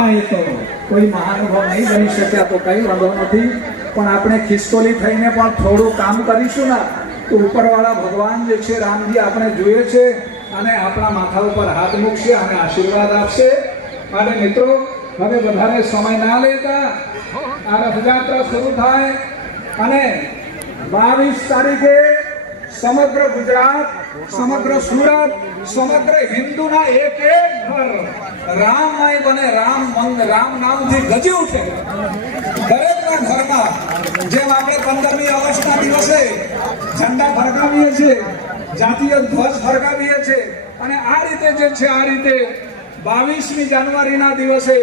તો કોઈ મહાનુભાવ નહીં બની શક્યા તો કઈ વાંધો નથી, પણ આપણે ખિસ્કોલી થઈને પણ થોડું કામ કરીશું ને તો ઉપરવાળા ભગવાન જે છે રામજી આપણે જોઈએ છે અને આપણા માથા ઉપર હાથ મૂકશે અને આશીર્વાદ આપશે. અને મિત્રો હવે વધારે સમય ના લેતા આ રથયાત્રા શરૂ થાય અને 22 તારીખે સમગ્ર ગુજરાત, સમગ્ર સુરત, સમગ્ર હિન્દુના એક એક ઘર રામમય બને, રામ નામથી ગજી ઉઠે. દરેકના ઘરમાં જેમ આપણે 15મી ઓગસ્ટના દિવસે ઝંડા ફરકાવીએ છીએ, જાતીય ધ્વજ ફરકાવીએ છીએ, અને આ રીતે જે છે આ રીતે 22મી જાન્યુઆરીના દિવસે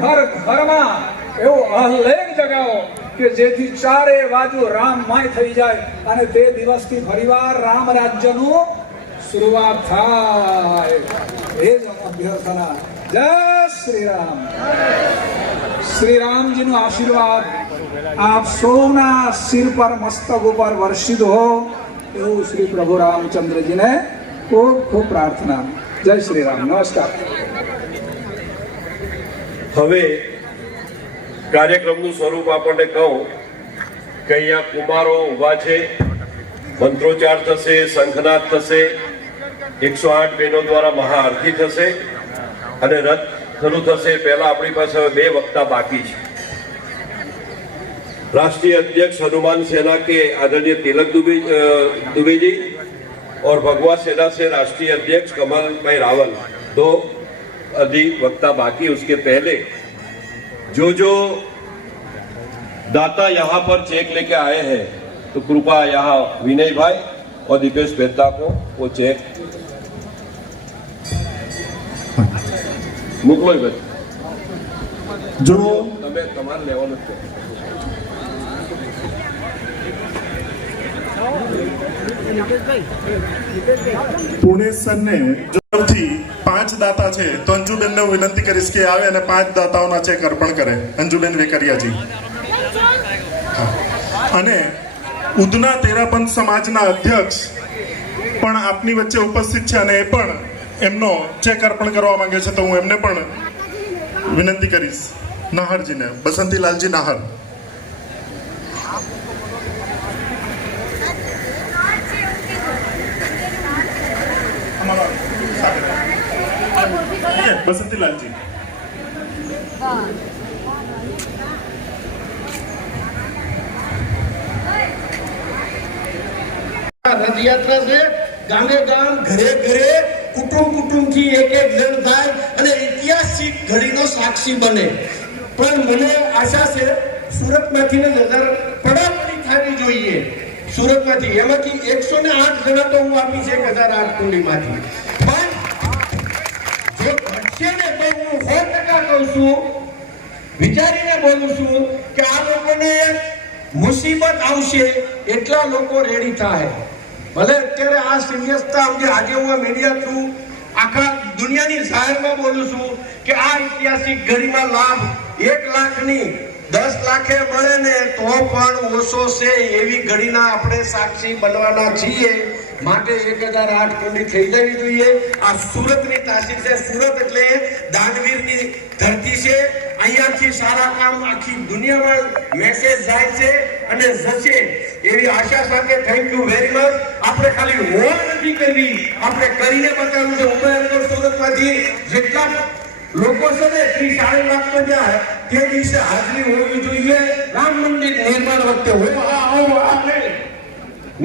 ઘર ઘરમાં એવો આહ્લેખ જગાવો કે જેથી ચારે બાજુ રામમય થઈ જાય અને તે દિવસથી ફરીવાર રામ રાજ્યનું શરૂઆત થાય. એ જ અભ્યર્થના. જય શ્રી રામ. શ્રી રામજીનો આશીર્વાદ આપ સૌના સિર પર, મસ્તક ઉપર વર્ષિત હો એવું શ્રી પ્રભુ રામચંદ્રજીને ખૂબ ખૂબ પ્રાર્થના. જય શ્રી રામ. નમસ્કાર. હવે કાર્યક્રમનું સ્વરૂપ આપણને કહું કે અહીંયા કુમારો ઊભા છે, મંત્રોચ્ચાર થશે, શંખનાદ થશે, 108 બહેનો દ્વારા મહાઆરતી થશે અને રથ શરૂ થશે. પહેલા આપણી પાસે હવે 2 વક્તા બાકી છે. राष्ट्रीय अध्यक्ष हनुमान सेना के आदरणीय तिलक दुबे जी और भगवा सेना से राष्ट्रीय अध्यक्ष कमल भाई रावल, 2 अधिवक्ता बाकी. उसके पहले जो दाता यहाँ पर चेक लेके आए हैं तो कृपया यहाँ विनय भाई और दीपेश मेहता को वो चेक मोकलो. जो તમે તમારે લેવાનું છે. પુણેસર ને જોરથી 5 દાતા છે તો અંજુબેન ને વિનંતી કરીશ કે આવે અને 5 દાતાઓના ચેક અર્પણ કરે. અંજુબેન વેકરિયાજી. અને ઉધના તેરાપંથ સમાજના અધ્યક્ષ પણ આપની વચ્ચે ઉપસ્થિત છે અને એ પણ એમનો ચેક અર્પણ કરવા માંગે છે, તો હું એમને પણ વિનંતી કરીશ. નાહરજીને, બસંતીલાલજી નાહર. बसंतीलाल जी. રથયાત્રા છે, ગામે ગામ, ઘરે ઘરે, કુટુંબ થી એક જણ થાય અને ઐતિહાસિક ઘડીનો સાક્ષી બને. પણ મને આશા છે સુરતમાંથી જ નજર પડાપડી થવી જોઈએ. સુરતમાંથી એમાંથી 108 જણા તો હું આપીશ 1008 કુંડીમાંથી. પણ જો ઘટશે ને તો હું 100% કહું છું, વિચારીને બોલું છું કે આ લોકોને મુસીબત આવશે એટલા લોકો રેડી થાય. ભલે અત્યારે આ સિરિયસતા આજે હું મીડિયા થ્રુ આખા દુનિયાની જાહેરમાં બોલું છું કે આ ઐતિહાસિક ઘડીમાં લાભ 1 લાખની 10 લાખે મળે ને તો પણ ઓછો છે એવી ઘડીના આપણે સાક્ષી બનવાના છીએ. માટે 1008 કુંડી થઈ જવી જોઈએ. આ સુરતની તાસીર છે. સુરત એટલે દાનવીરની ધરતી છે. અહીંયાથી સારા કામ આખી દુનિયામાં મેસેજ જાય છે અને જશે એવી આશા સાથે થેન્ક યુ વેરી મચ. આપણે ખાલી હોલ નથી કરવી, આપણે કરીને બતાવવું છે. ઉમેદવાર સુરતમાંથી જેટલા લોકો છે ને 30-40 લાખ તો જાય તે દિવસે હાજરી હોવી જોઈએ. રામ મંદિર નિર્માણ વખતે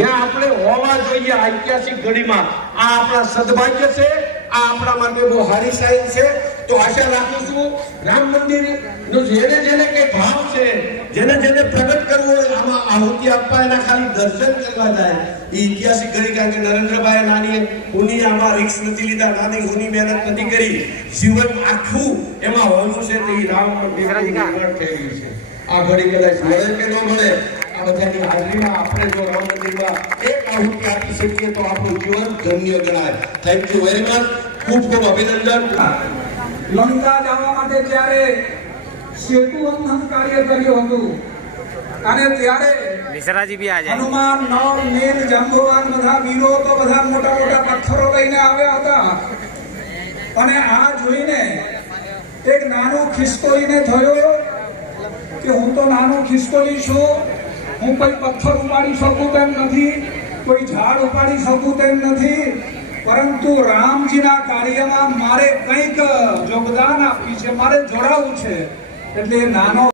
આપણે હોવા જોઈએ. ઐતિહાસિક ઘડીમાં આ આપણા સદભાગ્ય છે. આ આપણા માટે બહુ સારી સાઈન છે. તો આશા રાખું છું રામ મંદિર નો જેને કઈ ભાવ છે, જેને પ્રગટ કરવું હોય આમાં આહુતિ આપવા, એના ખાલી દર્શન કરવા જાય. એ ઐતિહાસિક ઘડી, કારણ કે નરેન્દ્રભાઈ નાની હુની આમાં રિસ્ક નથી લીધા, નાની હુની મહેનત નથી કરી. જીવન આખું એમાં હોવું છે તો એ રામ મંદિર નિર્માણ થયેલું છે. આ ઘડી કદાચ મળે કે ન મળે, આ બધાની હાજરીમાં આપણે જો રામ મંદિરમાં એક આહુતિ આપી શકીએ તો આપણું જીવન ધન્ય ગણાય. Thank you very much. ખૂબ ખૂબ અભિનંદન. લંકા જવા માટે જ્યારે સેતુ બંધન કાર્ય કર્યું હતું અને ત્યારે હનુમાન, નળ, નીલ, જાંબુવાન બધા વીરો તો બધા મોટા મોટા પથ્થરો લઈને આવ્યા હતા અને આ જોઈને એક નાનો ખિસકોલીને થયો કે હું તો નાનો ખિસકોલી છું, હું કોઈ પથ્થર ઉપાડી શકું તેમ નથી, કોઈ ઝાડ ઉપાડી શકું તેમ નથી, પરંતુ રામજીના કાર્યમાં મારે કંઈક યોગદાન આપી છે, મારે જોડાવું છે. એટલે નાનો